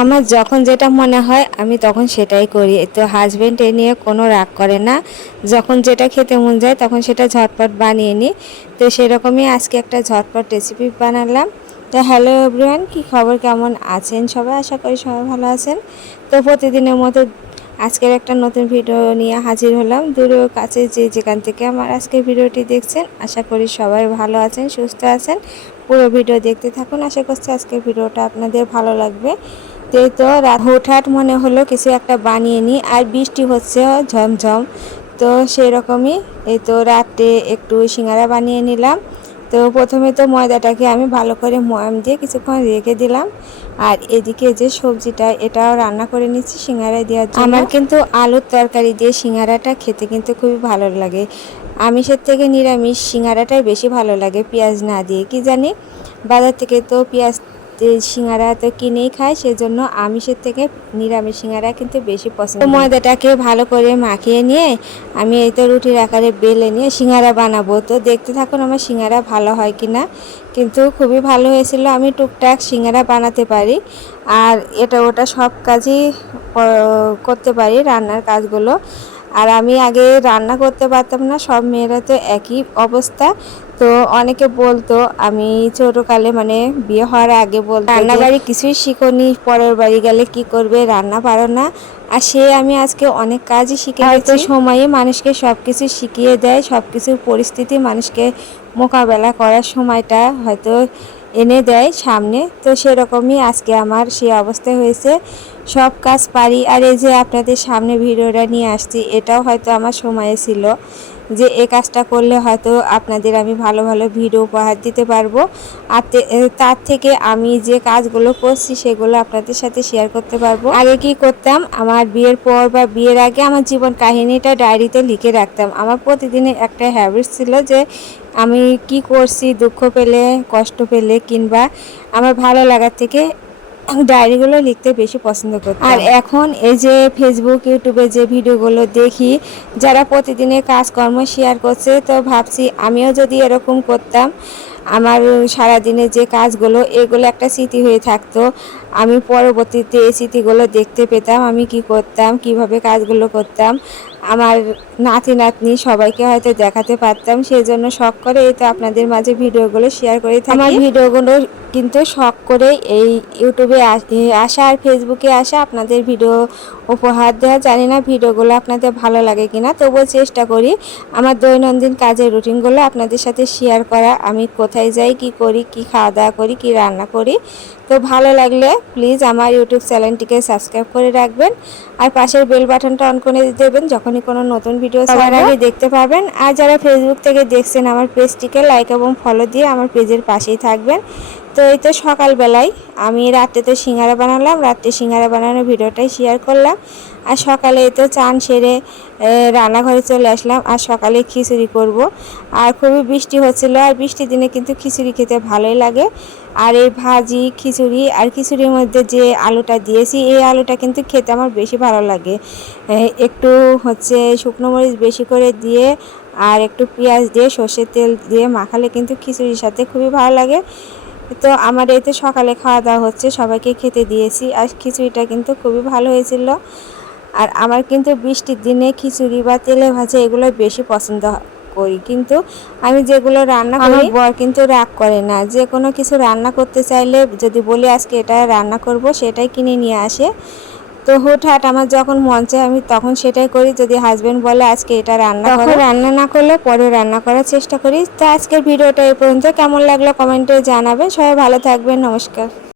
আমার যখন যেটা মনে হয়, আমি তখন সেটাই করি। তো হাজব্যান্ড এ নিয়ে কোনো রাগ করে না। যখন যেটা খেতে মন যায়, তখন সেটা ঝটপট বানিয়ে নিই। তো সেরকমই আজকে একটা ঝটপট রেসিপি বানালাম। তো হ্যালো এভরিওয়ান কি খবর, কেমন আছেন সবাই? আশা করি সবাই ভালো আছেন। তো প্রতিদিনের মতো আজকের একটা নতুন ভিডিও নিয়ে হাজির হলাম। দূরে কাছে যে যেখান থেকে আমার আজকের ভিডিওটি দেখছেন, আশা করি সবাই ভালো আছেন, সুস্থ আছেন। পুরো ভিডিও দেখতে থাকুন। আশা করছি আজকের ভিডিওটা আপনাদের ভালো লাগবে। এই তো হুটহাট মনে হলো কিছু একটা বানিয়ে নিই, আর বৃষ্টি হচ্ছে ঝমঝম। তো সেই রকমই এই তো রাতে একটু সিঙ্গারা বানিয়ে নিলাম। তো প্রথমে তো ময়দাটাকে আমি ভালো করে ময়াম দিয়ে কিছুক্ষণ রেখে দিলাম। আর এদিকে যে সবজিটা, এটাও রান্না করে নিচ্ছি সিঙ্গারায় দেওয়ার জন্য। আমার কিন্তু আলুর তরকারি দিয়ে সিঙ্গারাটা খেতে কিন্তু খুবই ভালো লাগে। আমিষের থেকে নিরামিষ সিঙ্গারাটাই বেশি ভালো লাগে, পেঁয়াজ না দিয়ে। কি জানি, বাজার থেকে তো পেঁয়াজ সিঙ্গারা তো কিনেই খায়, সেজন্য আমিষের থেকে নিরামিষ সিঙ্গারা কিন্তু বেশি পছন্দ। ময়দাটাকে ভালো করে মাখিয়ে নিয়ে আমি এই তো রুটির আকারে বেলে নিয়ে সিঙ্গারা বানাবো। তো দেখতে থাকুন আমার সিঙ্গারা ভালো হয় কি না কিন্তু খুবই ভালো হয়েছিল, আমি টুকটাক সিঙ্গারা বানাতে পারি। আর এটা ওটা সব কাজই করতে পারি রান্নার কাজগুলো। আর আমি আগে রান্না করতে পারতাম না, সব মেয়েরা তো একই অবস্থা। তো অনেকে বলতো আমি ছোটোকালে মানে বিয়ে হওয়ার আগে বলতো রান্না বাড়ি কিছুই শিখনি পরের বাড়ি গেলে কি করবে রান্না পারো না। আর সে আমি আজকে অনেক কাজই শিখে হয়তো সময়ে মানুষকে সব কিছু শিখিয়ে দেয় সব কিছুর পরিস্থিতি মানুষকে মোকাবেলা করার সময়টা হয়তো এনে দেয় সামনে। তো সেরকমই আজকে আমার সে অবস্থা হয়েছে। সব কাজ পারি। আর এই যে আপনাদের সামনে ভিডিওটা নিয়ে আসছি, এটাও হয়তো আমার সময়ে ছিল যে এ কাজটা করলে হয়তো আপনাদের আমি ভালো ভালো ভিডিও উপহার দিতে পারব। আর তার থেকে আমি যে কাজগুলো করছি সেগুলো আপনাদের সাথে শেয়ার করতে পারব। আগে কি করতাম, আমার বিয়ের পর বা বিয়ের আগে আমার জীবন কাহিনীটা ডায়েরিতে লিখে রাখতাম। আমার প্রতিদিনের একটা হ্যাবিট ছিল যে আমি কি করছি, দুঃখ পেলে, কষ্ট পেলে কিংবা আমার ভালো লাগার থেকে ডায়েরিগুলো লিখতে বেশি পছন্দ করি আর এখন এই যে ফেসবুক ইউটিউবে যে ভিডিওগুলো দেখি, যারা প্রতিদিনের কাজকর্ম শেয়ার করছে, তো ভাবছি আমিও যদি এরকম করতাম, আমার সারাদিনের যে কাজগুলো, এগুলো একটা স্মৃতি হয়ে থাকতো। আমি পরবর্তীতে এই স্মৃতিগুলো দেখতে পেতাম, আমি কি করতাম, কীভাবে কাজগুলো করতাম, আমার নাতি নাতনি সবাইকে হয়তো দেখাতে পারতাম সেই জন্য শখ করে এই তো আপনাদের মাঝে ভিডিওগুলো শেয়ার করে আমার ভিডিওগুলো কিন্তু শখ করে এই ইউটিউবে আসা আর ফেসবুকে আসা আপনাদের ভিডিও উপহার দেওয়া। জানি না ভিডিওগুলো আপনাদের ভালো লাগে কিনা, তবুও চেষ্টা করি আমার দৈনন্দিন কাজের রুটিনগুলো আপনাদের সাথে শেয়ার করা। আমি কোথায় যাই, কি করি, কি খাওয়া দাওয়া করি, কি রান্না করি। তো ভালো লাগলে প্লিজ আমার ইউটিউব চ্যানেলটিকে সাবস্ক্রাইব করে রাখবেন আর পাশের বেল বাটনটা অন করে দেবেন যখনই কোনো নতুন ভিডিও সবার আগে দেখতে পাবেন। আর যারা ফেসবুক থেকে দেখছেন আমার পেজটিকে লাইক এবং ফলো দিয়ে আমার পেজের পাশেই থাকবেন। তো এই তো সকালবেলায় আমি রাতে তো সিঙ্গারা বানালাম, রাত্রে সিঙ্গারা বানানোর ভিডিওটাই শেয়ার করলাম। আর সকালে তো চান সেরে রান্নাঘরে চলে আসলাম। আর সকালে খিচুড়ি করব। আর খুবই বৃষ্টি হচ্ছিল, আর বৃষ্টির দিনে কিন্তু খিচুড়ি খেতে ভালোই লাগে। আর এই ভাজি, খিচুড়ি আর খিচুড়ির মধ্যে যে আলুটা দিয়েছি, এই আলুটা কিন্তু খেতে আমার বেশি ভালো লাগে। একটু হচ্ছে শুকনো মরিচ বেশি করে দিয়ে আর একটু পেঁয়াজ দিয়ে সর্ষের তেল দিয়ে মাখালে কিন্তু খিচুড়ির সাথে খুবই ভালো লাগে। তো আমার এতে সকালে খাওয়া দাওয়া হচ্ছে সবাইকে খেতে দিয়েছি। আর খিচুড়িটা কিন্তু খুবই ভালো হয়েছিল। আর আমার কিন্তু বৃষ্টির দিনে খিচুড়ি বা তেলে ভাজা এগুলো বেশি পছন্দ করি। কিন্তু আমি যেগুলো রান্না করি বর কিন্তু রাগ করে না। যে কোনো কিছু রান্না করতে চাইলে যদি বলি আজকে এটা রান্না করব সেটাই কিনে নিয়ে আসে। তো হুটহাট আমার যখন মন চায় আমি তখন সেটাই করি। যদি হাজব্যান্ড বলে আজকে এটা রান্না করে। রান্না না করলে পরে রান্না করার চেষ্টা করি। তো আজকের ভিডিওটা এই পর্যন্ত। কেমন লাগল কমেন্টে জানাবেন। সবাই ভালো থাকবেন। নমস্কার।